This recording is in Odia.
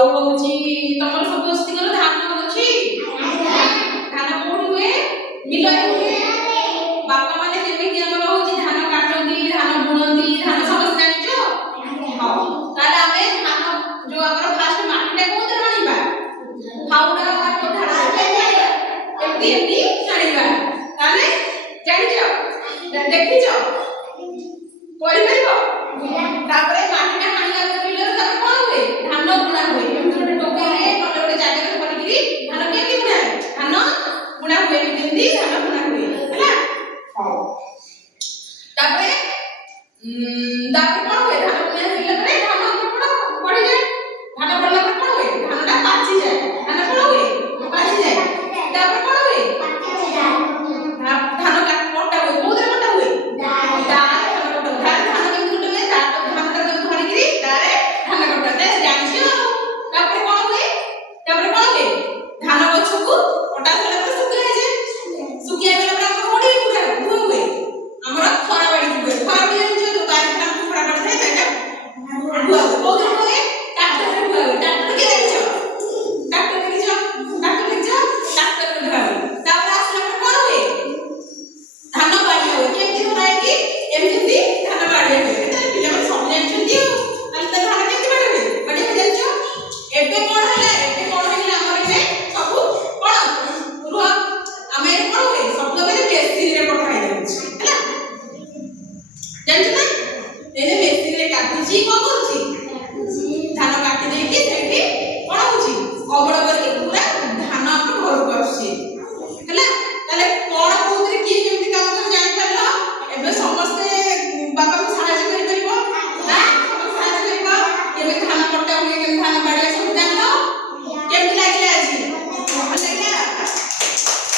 ଆଉ ହଉଛି ତମର ସମସ୍ତଙ୍କର ଧାନ ଅଛି ଧାନ କୋଉଠି ହୁଏ ବିଲରେ ହୁଏ ବାପା ମାନେ କେମିତି ଆମର ହଉଛି ଧାନ କାଟନ୍ତି ଧାନ ବୁଣନ୍ତି ଧାନ ସମସ୍ତେ ଜାଣିଛ ହଉ ତାହେଲେ ଆମେ ଧାନ ଯୋଉ ଆମର ଫାଷ୍ଟ ମାଟିଟା କୋଉଥିରେ ହାଣିବା ହାଉଡ଼ା କୋଦାଳ ଏମିତି ଏମିତି ହାଣିବା ତାହେଲେ ଜାଣିଛ ଦେଖିଛ କରିପାରିବ ତାପରେ ମାଟିଟା ହାଣିଲା ପରେ ବିଲରେ ତାପରେ କଣ ହୁଏ ଧାନ ବୁଣା ହୁଏ ଏମିତି ଗୋଟେ ଟୋକେଇରେ ନହେଲେ ଗୋଟେ ଜାଗାରେ କରିକିରି ଧାନ କେମିତି ବୁଣା ହୁଏ ଧାନ ବୁଣା ହୁଏ ଏମିତି ଧାନ ବୁଣା ହୁଏ ହେଲା ହଉ ତାପରେ ତାପରେ କଣ ହୁଏ ଧାନ ବୁଣା ହେଇଲା ପରେ ଧାନ ପଡ଼ିଯାଏ ଧାନ ପଡ଼ିଲା ପରେ କଣ ହୁଏ ଧାନଟା ପାଚିଯାଏ ଧାନ କଣ ହୁଏ ପାଚିଯାଏ ତାପରେ କଣ ହୁଏ ଧାନ କଟା ହୁଏ କୋଉଥିରେ କଟା ହୁଏ ଦାରେ ଧାନ କଟା ହୁଏ ଧାନ କେମିତି କଟା ହୁଏ ଧାନଟା ଧରିକିରି ଦାରେ ଧାନ କଟା ହୁଏ ଜାଣିଛ ତାପରେ କଣ ହୁଏ ଧାନ ଗଛକୁ କଟା ହେଲା ପରେ ଶୁଖିଆ ଗଲା ପରେ ଆମର କୋଉଠି ଧୁଆ ହୁଏ ଆମର ଖରା ବାଡ଼ି ହୁଏ ଖରା ବାଡ଼ି ଜାଣିଛ ବାରି ଧାନ ଖରା ବାଡ଼ି ଥାଏ ତାଇଟା ଧୁଆ ହୁଏ କୋଉଥିରେ ହୁଏ ଟ୍ରାକ୍ଟରରେ ଧୁଆ ହୁଏ ଟ୍ରାକ୍ଟର କିଏ ଦେଖିଛ ଟ୍ରାକ୍ଟରରେ ଧୁଆ ହୁଏ ତାପରେ ଆସିଲା ପରେ କଣ ହୁଏ ଧାନ ବାଡ଼ିଆ ହୁଏ କେମିତି ଧରା ହେଇକି ଏମିତି ଧାନ ବାଡ଼ିଆ ହୁଏ ତାହେଲେ ପିଲାମାନେ ସବୁ ଜାଣିଛନ୍ତି ଆଉ ତାହେଲେ ଧାନ କେମିତି ବାଡ଼ିଆ ହୁଏ ଜାଣିଛ ଏବେ କଣ ହେଲା ଆମର ଏବେ ସବୁ କଣ ରୁହ ଆମେ କଣ